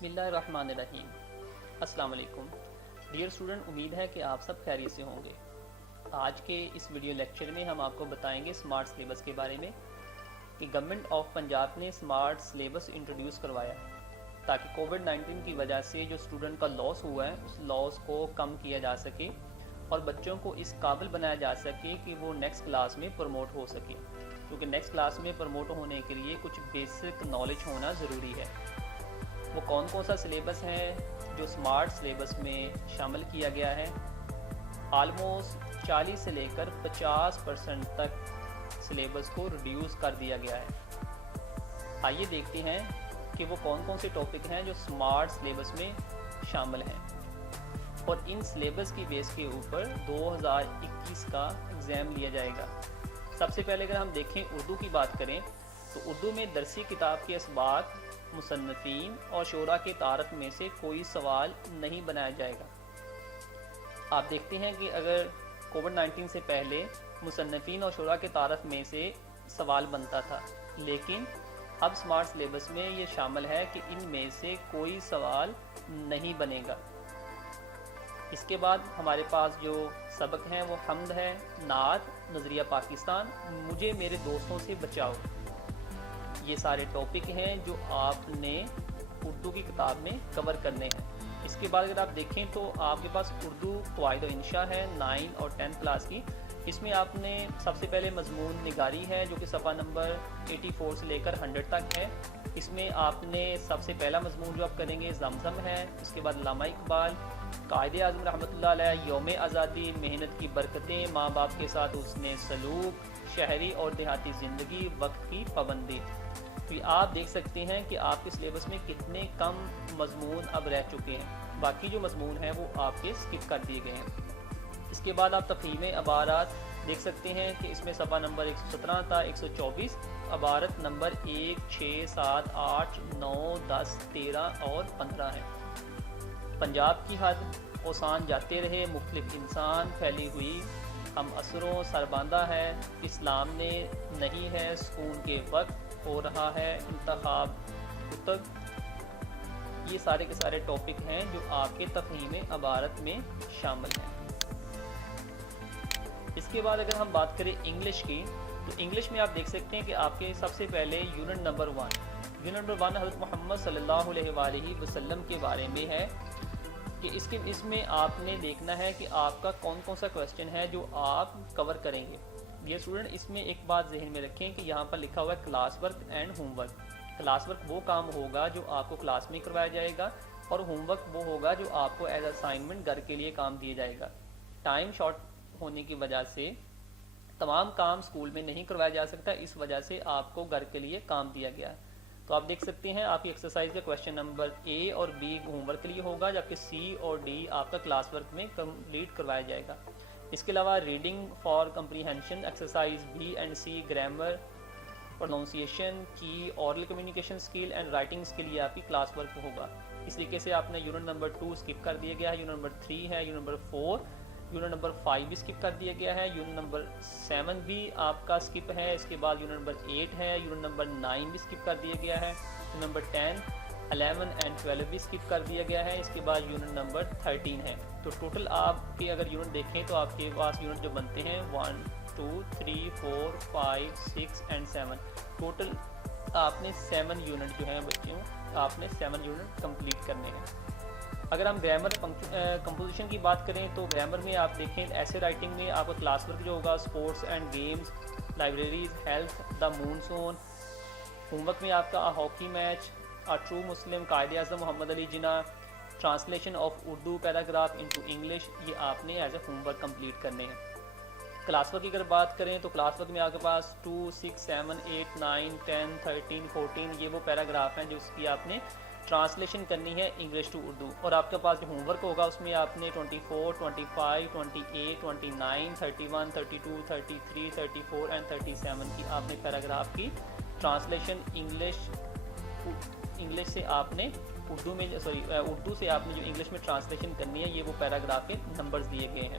بسم اللہ الرحمن الرحیم۔ السلام علیکم ڈیئر اسٹوڈنٹ، امید ہے کہ آپ سب خیریت سے ہوں گے۔ آج کے اس ویڈیو لیکچر میں ہم آپ کو بتائیں گے اسمارٹ سلیبس کے بارے میں کہ گورنمنٹ آف پنجاب نے اسمارٹ سلیبس انٹروڈیوس کروایا تاکہ کووڈ-19 کی وجہ سے جو اسٹوڈنٹ کا لاس ہوا ہے اس لاس کو کم کیا جا سکے اور بچوں کو اس قابل بنایا جا سکے کہ وہ نیکسٹ کلاس میں پروموٹ ہو سکے، کیونکہ نیکسٹ کلاس میں پروموٹ ہونے کے لیے کچھ بیسک نالج ہونا ضروری ہے۔ وہ کون سا سلیبس ہے جو اسمارٹ سلیبس میں شامل کیا گیا ہے؟ آلموسٹ 40 سے لے کر 50% تک سلیبس کو ریڈیوس کر دیا گیا ہے۔ آئیے دیکھتے ہیں کہ وہ کون سے ٹاپک ہیں جو اسمارٹ سلیبس میں شامل ہیں اور ان سلیبس کی بیس کے اوپر 2021 کا ایگزام لیا جائے گا۔ سب سے پہلے اگر ہم دیکھیں اردو کی بات کریں تو اردو میں درسی کتاب کے اسباق، مصنفین اور شعراء کے تعارف میں سے کوئی سوال نہیں بنایا جائے گا۔ آپ دیکھتے ہیں کہ اگر کووڈ-19 سے پہلے مصنفین اور شعراء کے تعارف میں سے سوال بنتا تھا، لیکن اب اسمارٹ سلیبس میں یہ شامل ہے کہ ان میں سے کوئی سوال نہیں بنے گا۔ اس کے بعد ہمارے پاس جو سبق ہیں وہ حمد ہے، نعت، نظریہ پاکستان، مجھے میرے دوستوں سے بچاؤ۔ یہ سارے ٹاپک ہیں جو آپ نے اردو کی کتاب میں کور کرنے ہیں۔ اس کے بعد اگر آپ دیکھیں تو آپ کے پاس اردو قواعد و انشاء ہے 9 اور 10 کلاس کی۔ اس میں آپ نے سب سے پہلے مضمون نگاری ہے جو کہ صفحہ نمبر 84 سے لے کر 100 تک ہے۔ اس میں آپ نے سب سے پہلا مضمون جو آپ کریں گے زمزم ہے۔ اس کے بعد علامہ اقبال، قائد اعظم رحمۃ اللہ علیہ، یوم آزادی، محنت کی برکتیں، ماں باپ کے ساتھ حسن سلوک، شہری اور دیہاتی زندگی، وقت کی پابندی۔ تو آپ دیکھ سکتے ہیں کہ آپ کے سلیبس میں کتنے کم مضمون اب رہ چکے ہیں، باقی جو مضمون ہیں وہ آپ کے اسکپ کر دیے گئے ہیں۔ اس کے بعد آپ تفہیم عبارات دیکھ سکتے ہیں کہ اس میں صفحہ نمبر 117 تا 124 عبارت نمبر 1، 6، 7، 8، 9، 10، 13 اور 15 ہیں۔ پنجاب کی حد، اوسان جاتے رہے مختلف انسان، پھیلی ہوئی ہم اثروں سرباندہ ہے، اسلام نے نہیں ہے سکون کے وقت، ہو رہا ہے انتخاب اتگ۔ یہ سارے کے سارے ٹاپک ہیں جو آپ کے تفہیم عبارت میں شامل ہیں۔ اس کے بعد اگر ہم بات کریں انگلش کی تو انگلش میں آپ دیکھ سکتے ہیں کہ آپ کے سب سے پہلے یونٹ نمبر 1 حضرت محمد صلی اللہ علیہ وآلہ وسلم کے بارے میں ہے کہ اس میں آپ نے دیکھنا ہے کہ آپ کا کون سا کویسچن ہے جو آپ کور کریں گے۔ یہ اسٹوڈنٹ اس میں ایک بات ذہن میں رکھیں کہ یہاں پر لکھا ہوا ہے class work and home work. Class work وہ کام ہوگا جو آپ کو کلاس میں کروایا جائے گا اور ہوم ورک وہ ہوگا جو آپ کو ایز اسائنمنٹ گھر کے لیے کام دیا جائے گا۔ ٹائم شارٹ ہونے کی وجہ سے تمام کام سکول میں نہیں کروایا جا سکتا، اس وجہ سے آپ کو گھر کے لیے کام دیا گیا ہے۔ تو آپ دیکھ سکتے ہیں آپ کی ایکسرسائز کا کویسچن نمبر اے اور بی ہوم ورک کے لیے ہوگا، جبکہ سی اور ڈی آپ کا کلاس ورک میں کمپلیٹ کروایا جائے گا۔ اس کے علاوہ reading for comprehension exercise B and C, grammar, pronunciation کی، oral communication skill and writing کے لیے آپ کی کلاس ورک ہوگا۔ اس طریقے سے آپ نے یونٹ نمبر 2 اسکپ کر دیا گیا ہے، یونٹ نمبر 3 ہے، یونٹ نمبر 4، یونٹ نمبر 5 بھی اسکپ کر دیا گیا ہے، یونٹ نمبر 7 بھی آپ کا اسکپ ہے۔ اس کے بعد یونٹ نمبر 8 ہے، یونٹ نمبر 9 بھی اسکپ کر دیا گیا ہے، یونٹ نمبر 10، 11 اینڈ 12 بھی اسکپ کر دیا گیا ہے۔ اس کے بعد یونٹ نمبر 13 ہے۔ تو ٹوٹل آپ کے اگر یونٹ دیکھیں تو آپ کے پاس یونٹ جو بنتے ہیں 1، 2، 3، 4، 5، 6 اینڈ 7، ٹوٹل آپ نے 7 یونٹ جو ہیں بچوں آپ نے 7 یونٹ کمپلیٹ کرنے ہیں۔ اگر ہم گرامر کمپوزیشن کی بات کریں تو گرامر میں آپ دیکھیں ایسے رائٹنگ میں آپ کا کلاس ورک جو ہوگا sports and games, libraries, health, the moon zone. Home work میں آپ کا ہاکی میچ، ٹرو مسلم، Quaid Azam Muhammad Ali Jinnah, translation of Urdu paragraph into English, یہ آپ نے as a home work complete کرنے ہیں۔ کلاس ورک کی اگر بات کریں تو کلاس ورک میں آپ کے پاس 2، 6، 7، 8، 9، 10، 13، 14 یہ وہ پیراگراف ہیں جو اس کی آپ نے ٹرانسلیشن کرنی ہے انگلش ٹو اردو، اور آپ کے پاس جو ہوم ورک ہوگا اس میں آپ نے 24، 25، 28، 29، 31، 32، 33، 34 اینڈ 37 کی آپ نے پیراگراف کی ٹرانسلیشن انگلش سے آپ نے اردو میں اردو سے آپ نے جو انگلش میں ٹرانسلیشن کرنی ہے، یہ وہ پیراگراف کے نمبرز دیے گئے ہیں۔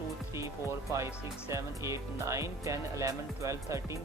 2 3 4 5 6 7 8 9 10 11 12 13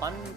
1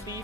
3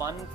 1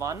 1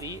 3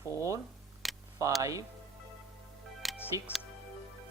4, 5,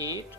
8,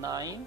9,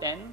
10,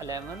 11,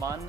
1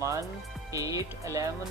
1, 8, 11,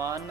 1,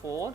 4,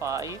5,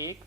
1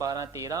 12, 13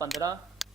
15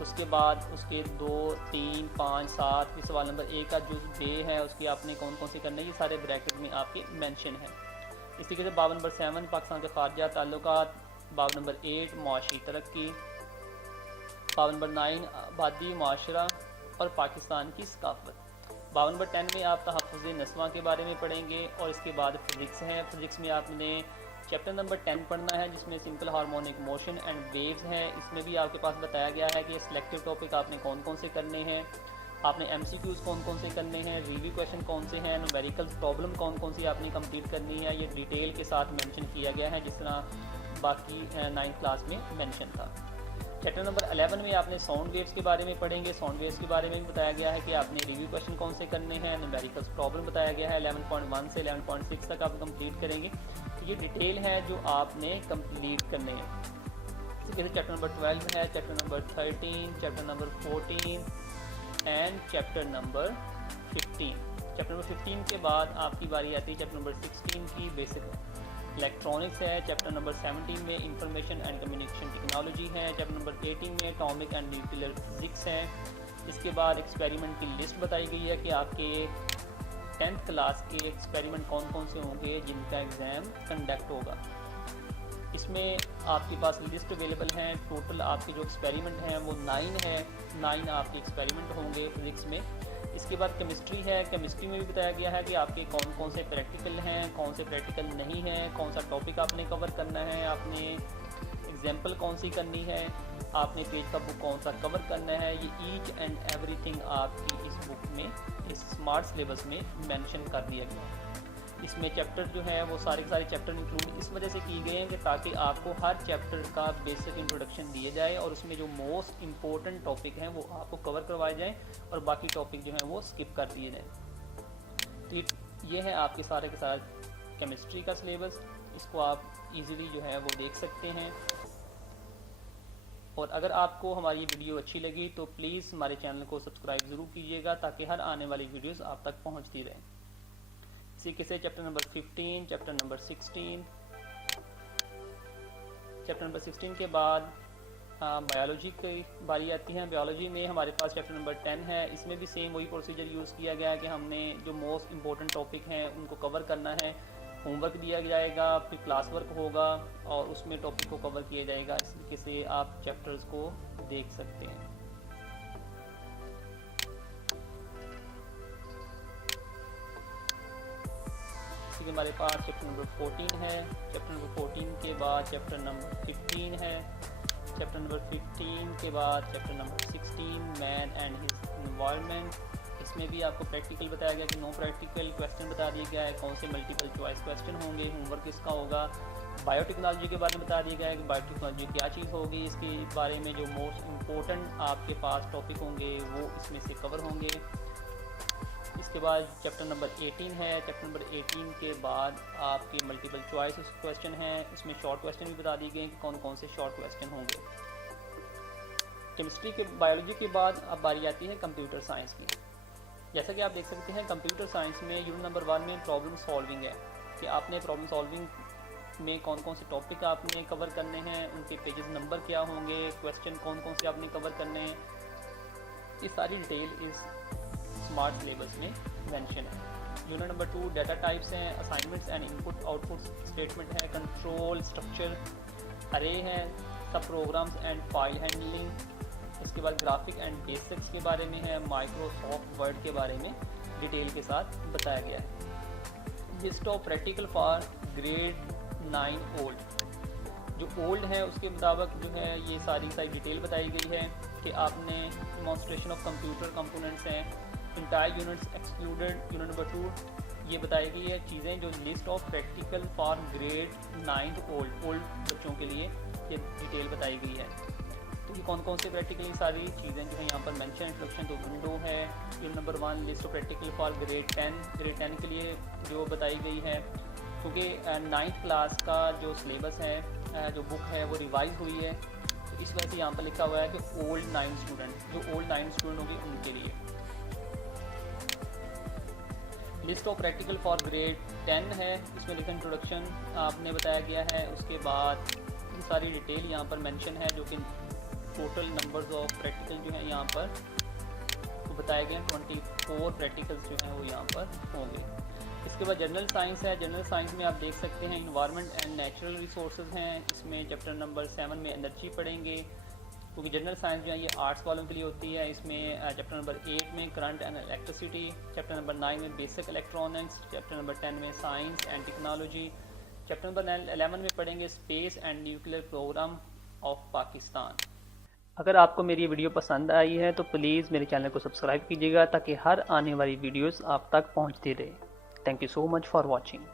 اس کے بعد اس کے 2, 3, 5, 7 کی سوال نمبر 1 کا جو بے ہے اس کی آپ نے کون کون سی کرنا ہے، یہ سارے بریکٹ میں آپ کے مینشن ہیں۔ اسی طریقے سے باب نمبر 7 پاکستان کے خارجہ تعلقات، باب نمبر 8 معاشی ترقی، باب نمبر 9 آبادی معاشرہ اور پاکستان کی ثقافت۔ باب نمبر 10 میں آپ تحفظ نسواں کے بارے میں پڑھیں گے، اور اس کے بعد فزکس ہے۔ فزکس میں آپ نے چیپٹر نمبر 10 پڑھنا ہے جس میں simple harmonic motion and waves ہے۔ اس میں بھی آپ کے پاس بتایا گیا ہے کہ سلیکٹیو ٹاپک آپ نے کون کون سے کرنے ہیں، آپ نے ایم سی کیوز کون کون سے کرنے ہیں، ریویو کویشچن کون سے ہیں، نومیریکل پرابلم کون کون سی آپ نے کمپلیٹ کرنی ہے۔ یہ ڈیٹیل کے ساتھ مینشن کیا گیا ہے جس طرح باقی 9th کلاس میں مینشن تھا۔ چیپٹر نمبر 11 میں آپ نے ساؤنڈ ویوز کے بارے میں پڑھیں گے۔ ساؤنڈ ویوز کے بارے میں بھی بتایا گیا ہے کہ آپ نے ریویو کویشچن کون سے کرنے ہیں، نومیریکل پرابلم بتایا گیا ہے 11.1 سے 11.6 تک آپ کمپلیٹ کریں گے۔ یہ ڈیٹیل ہے جو آپ نے کمپلیٹ کرنے ہیں۔ اسی طرح چیپٹر نمبر 12 ہے، chapter number 13، chapter number 14 and chapter number 15۔ Chapter number 15 کے بعد آپ کی باری آتی ہے چیپٹر نمبر 16 کی بیسک الیکٹرانکس ہے۔ چیپٹر نمبر 17 میں انفارمیشن اینڈ کمیونیکیشن ٹیکنالوجی ہے۔ چیپٹر نمبر 18 میں اٹامک اینڈ نیوکلیئر فزکس ہے۔ اس کے بعد ایکسپیریمنٹ کی لسٹ بتائی گئی ہے کہ آپ کے 10th کلاس کے ایکسپیریمنٹ کون کون سے ہوں گے جن کا ایگزام کنڈکٹ ہوگا۔ اس میں آپ کے پاس لسٹ اویلیبل ہیں۔ ٹوٹل آپ کے جو ایکسپیریمنٹ ہیں وہ 9 ہے، 9 آپ کے ایکسپیریمنٹ ہوں گے فزکس میں۔ اس کے بعد کیمسٹری ہے۔ کیمسٹری میں بھی بتایا گیا ہے کہ آپ کے کون کون سے پریکٹیکل ہیں، کون سے پریکٹیکل نہیں ہیں، کون سا ٹاپک آپ نے کور کرنا ہے، آپ نے ایگزامپل کون سی کرنی ہے، آپ نے پیج کا بک کون سا کور کرنا ہے۔ یہ ایچ اینڈ ایوری تھنگ آپ کی اس بک میں، اس اسمارٹ سلیبس میں مینشن کر دیا گیا۔ اس میں چیپٹر جو ہے وہ سارے کے سارے چیپٹر انکلوڈ اس وجہ سے کیے گئے ہیں کہ تاکہ آپ کو ہر چیپٹر کا بیسک انٹروڈکشن دیے جائے اور اس میں جو موسٹ امپورٹنٹ ٹاپک ہیں وہ آپ کو کور کروائے جائیں اور باقی ٹاپک جو ہیں وہ اسکپ کر دیے جائیں۔ تو یہ ہے آپ کے سارے کے ساتھ کیمسٹری کا سلیبس۔ اس کو آپ ایزیلی جو ہے وہ دیکھ سکتے ہیں، اور اگر آپ کو ہماری ویڈیو اچھی لگی تو پلیز ہمارے چینل کو سبسکرائب ضرور کیجیے گا تاکہ ہر آنے والی ویڈیوز آپ تک پہنچتی رہیں۔ اسی کے سے chapter number 15، chapter number 16، chapter number 16 کے بعد بایولوجی کی باری آتی ہے۔ بایولوجی میں ہمارے پاس چیپٹر نمبر 10 ہے۔ اس میں بھی سیم وہی پروسیجر یوز کیا گیا ہے کہ ہم نے جو موسٹ امپورٹنٹ ٹاپک ہیں ان کو کور کرنا ہے۔ ہوم ورک دیا جائے گا، پھر کلاس ورک ہوگا اور اس میں ٹاپک کو کور کیا جائے گا۔ اس طریقے سے آپ چیپٹرز کو دیکھ سکتے ہیں۔ ہمارے پاس چیپٹر نمبر 14 ہے۔ چیپٹر نمبر 14 کے بعد چیپٹر نمبر 15 ہے۔ چیپٹر نمبر 15 کے بعد chapter number 16 man and his environment. اس میں بھی آپ کو پریکٹیکل بتایا گیا کہ نو پریکٹیکل کویسچن بتا دیا گیا ہے، کون سے ملٹیپل چوائس کویسچن ہوں گے، ہوم ورک اس کا ہوگا۔ بایو ٹیکنالوجی کے بارے میں بتا دیا گیا ہے کہ بایو ٹیکنالوجی کیا چیز ہوگی، اس کے بارے میں جو موسٹ امپورٹنٹ آپ کے پاس ٹاپک ہوں گے وہ اس میں سے کور ہوں گے۔ اس کے بعد چیپٹر نمبر 18 ہے۔ چیپٹر نمبر 18 کے بعد آپ کے ملٹیپل چوائس کویسچن ہیں، اس میں شارٹ کویسچن بھی بتا دیے گئے ہیں کہ کون کون سے شارٹ کویسچن ہوں گے۔ کیمسٹری کے بایولوجی کے بعد اب باری آتی ہے کمپیوٹر سائنس کی۔ جیسا کہ آپ دیکھ سکتے ہیں کمپیوٹر سائنس میں یونٹ نمبر 1 میں پرابلم سالونگ ہے کہ آپ نے پرابلم سالونگ میں کون کون سے ٹاپک آپ نے کور کرنے ہیں، ان کے پیجز نمبر کیا ہوں گے، کویسچن کون کون سے آپ نے کور کرنے ہیں، یہ ساری ڈیٹیل اس اسمارٹ سلیبس میں مینشن ہے۔ یونٹ نمبر 2 ڈیٹا ٹائپس ہیں، assignments and in put out put statement ہے، کنٹرول اسٹرکچر ارے ہے، سب پروگرامس اینڈ فائل ہینڈلنگ۔ اس کے بعد گرافک اینڈ بیسکس کے بارے میں ہے، مائکروسافٹ ورڈ کے بارے میں ڈیٹیل کے ساتھ بتایا گیا ہے۔ List of practical for grade 9 old, جو اولڈ ہے اس کے مطابق جو ہے یہ ساری ڈیٹیل بتائی گئی ہے کہ آپ نے ڈیمانسٹریشن آف کمپیوٹر کمپوننٹس ہیں، entire units excluded unit number 2، یہ بتائی گئی ہے چیزیں جو list of practical for grade 9 old بچوں کے لیے یہ ڈیٹیل بتائی گئی ہے۔ تو یہ کون کون سے پریکٹیکل ساری چیزیں جو ہیں یہاں پر مینشن، انٹروڈکشن ٹو ونڈو ہے، unit number 1 list of practical for grade 10، grade 10 کے لیے جو بتائی گئی ہے، کیونکہ 9th کلاس کا جو سلیبس ہے، جو بک ہے وہ ریوائز ہوئی ہے، تو اس وجہ سے یہاں پر لکھا ہوا ہے کہ اولڈ 9 اسٹوڈنٹ، جو اولڈ 9 اسٹوڈنٹ ہوں گے ان کے لیے۔ List of practical for grade 10 ہے، اس میں لکھا انٹروڈکشن آپ نے بتایا گیا ہے، اس کے بعد یہ ساری ڈیٹیل یہاں پر مینشن ہے جو کہ ٹوٹل نمبرز آف پریکٹیکل جو ہیں یہاں پر بتائے گئے ہیں 24 پریکٹیکلز جو ہیں وہ یہاں پر ہوں گے۔ اس کے بعد جنرل سائنس ہے، جنرل سائنس میں آپ دیکھ سکتے ہیں انوائرمنٹ اینڈ نیچرل ریسورسز ہیں، اس میں چیپٹر نمبر 7 میں انرجی پڑھیں گے، کیونکہ جنرل سائنس جو ہے یہ آرٹس والوں کے لیے ہوتی ہے۔ اس میں چیپٹر نمبر 8 میں current and electricity, chapter number 9 میں بیسک الیکٹرانکس، چیپٹر نمبر 10 میں science and technology, chapter number 11 میں پڑھیں گے space and nuclear programme of Pakistan. اگر آپ کو میری ویڈیو پسند آئی ہے تو پلیز میرے چینل کو سبسکرائب کیجیے گا تاکہ ہر آنے والی ویڈیوز آپ تک پہنچتی رہے۔ Thank you so much for watching.